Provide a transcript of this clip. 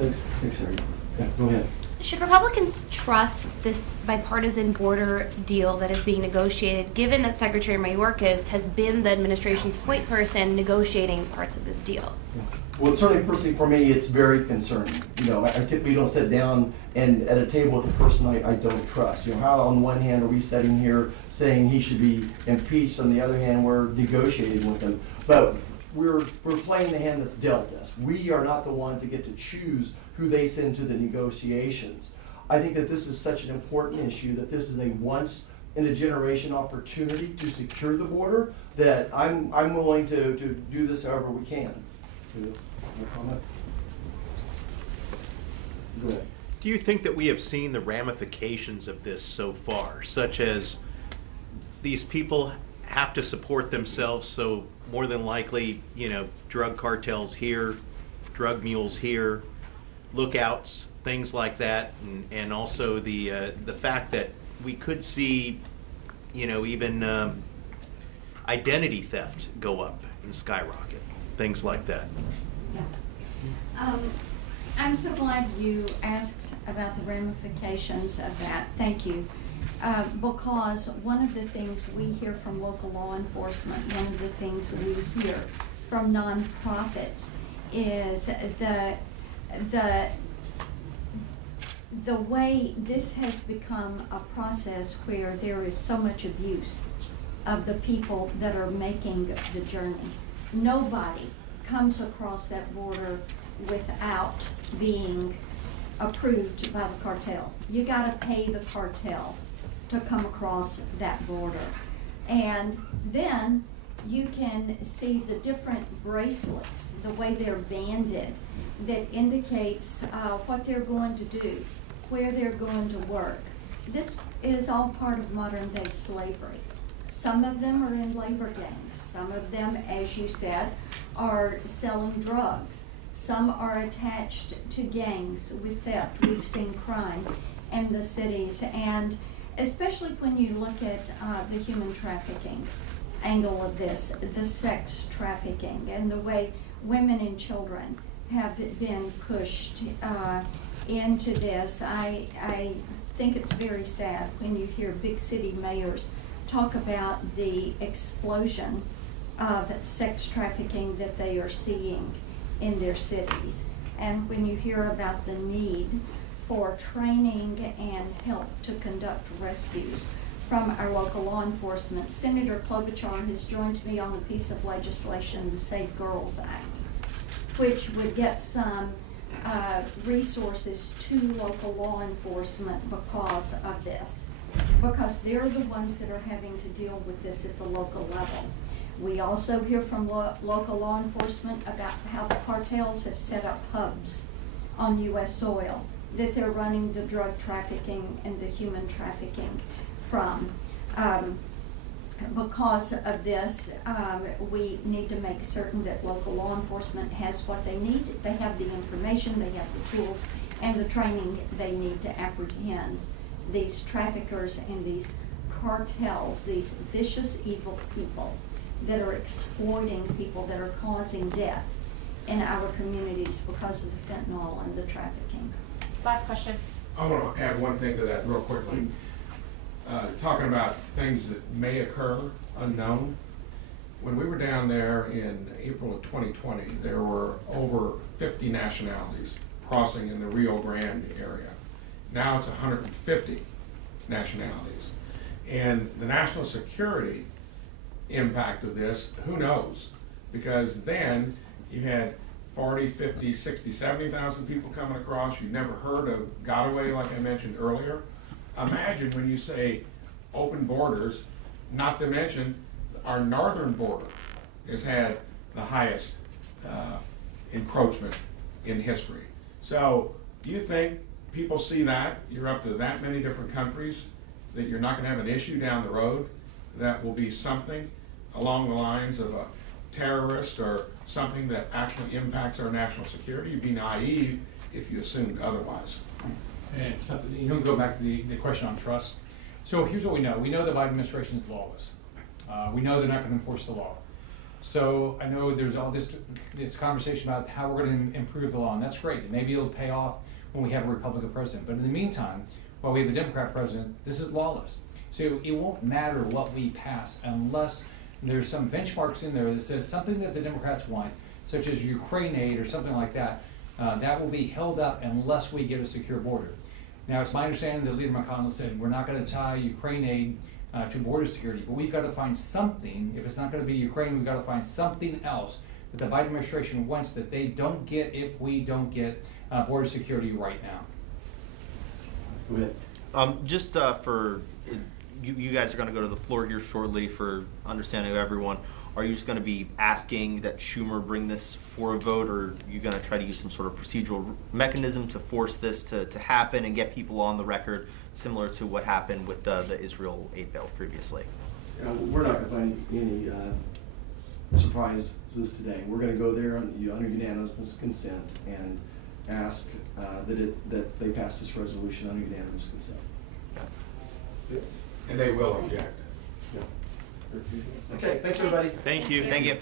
Thanks, Harry. Yeah, go ahead. Should Republicans trust this bipartisan border deal that is being negotiated, given that Secretary Mayorkas has been the administration's point person negotiating parts of this deal? Yeah. Well, certainly personally for me, it's very concerning. You know, I typically don't sit down and at a table with a person I don't trust. You know, how on one hand are we sitting here saying he should be impeached, on the other hand we're negotiating with him. But we're playing the hand that's dealt us. We are not the ones that get to choose who they send to the negotiations. I think that this is such an important issue, that this is a once in a generation opportunity to secure the border, that I'm willing to do this however we can. No comment? Go ahead. Do you think that we have seen the ramifications of this so far, such as these people have to support themselves, so more than likely, you know, drug cartels here, drug mules here, lookouts, things like that, and also the fact that we could see, you know, even identity theft go up and skyrocket, things like that. Yeah. I'm so glad you asked about the ramifications of that. Thank you. Because one of the things we hear from local law enforcement, one of the things we hear from nonprofits is the way this has become a process where there is so much abuse of the people that are making the journey. Nobody comes across that border without being approved by the cartel. You gotta pay the cartel to come across that border. And then you can see the different bracelets, the way they're banded, that indicates what they're going to do, where they're going to work. This is all part of modern day slavery. Some of them are in labor gangs. Some of them, as you said, are selling drugs. Some are attached to gangs with theft. We've seen crime in the cities, and especially when you look at the human trafficking angle of this, the sex trafficking, and the way women and children have been pushed into this. I think it's very sad when you hear big city mayors talk about the explosion of sex trafficking that they are seeing in their cities. And when you hear about the need for training and help to conduct rescues from our local law enforcement, Senator Klobuchar has joined me on a piece of legislation, the Save Girls Act, which would get some resources to local law enforcement because of this, because they're the ones that are having to deal with this at the local level. We also hear from local law enforcement about how the cartels have set up hubs on U.S. soil that they're running the drug trafficking and the human trafficking from. Because of this, we need to make certain that local law enforcement has what they need. They have the information, they have the tools, and the training they need to apprehend these traffickers and these cartels, these vicious, evil people that are exploiting people, that are causing death in our communities because of the fentanyl and the trafficking. Last question. I want to add one thing to that real quickly. Talking about things that may occur unknown. When we were down there in April of 2020, there were over 50 nationalities crossing in the Rio Grande area. Now it's 150 nationalities. And the national security impact of this, who knows? Because then you had 40, 50, 60, 70,000 people coming across. You never heard of Gotaway, like I mentioned earlier. Imagine when you say open borders, not to mention our northern border has had the highest encroachment in history. So do you think people see that, you're up to that many different countries, that you're not going to have an issue down the road that will be something along the lines of a terrorist or something that actually impacts our national security? You'd be naive if you assumed otherwise. And something, you don't go back to the question on trust. So here's what we know. We know the Biden administration is lawless. We know they're not going to enforce the law. So I know there's all this conversation about how we're going to improve the law, and that's great. And maybe it'll pay off when we have a Republican president. But in the meantime, while we have a Democrat president, this is lawless. So it won't matter what we pass unless there's some benchmarks in there that says something that the Democrats want, such as Ukraine aid or something like that, that will be held up unless we get a secure border. Now, it's my understanding that Leader McConnell said we're not going to tie Ukraine aid to border security, but we've got to find something. If it's not going to be Ukraine, we've got to find something else that the Biden administration wants that they don't get if we don't get border security right now. Go ahead. Just for you guys are going to go to the floor here shortly for understanding of everyone. Are you just going to be asking that Schumer bring this for a vote, or are you going to try to use some sort of procedural mechanism to force this to happen and get people on the record, similar to what happened with the Israel aid bill previously? We're not going to find any surprises today. We're going to go there under unanimous consent and ask that they pass this resolution under unanimous consent. And they will object. Okay, thanks everybody. Thank you. Thank you.